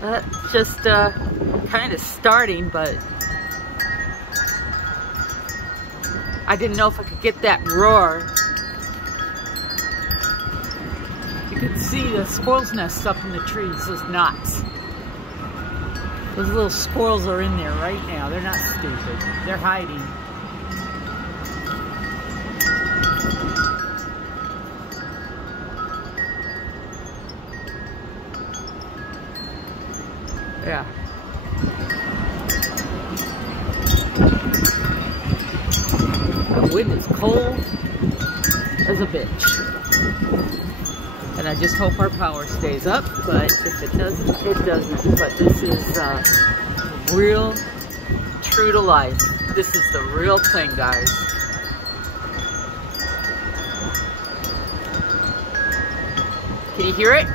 That's just kind of starting, but I didn't know if I could get that roar. You can see the squirrel's nests up in the trees, those knots. Those little squirrels are in there right now. They're not stupid. They're hiding. Yeah. The wind is cold as a bitch. And I just hope our power stays up, but if it doesn't, it doesn't. But this is real, true to life. This is the real thing, guys. Can you hear it?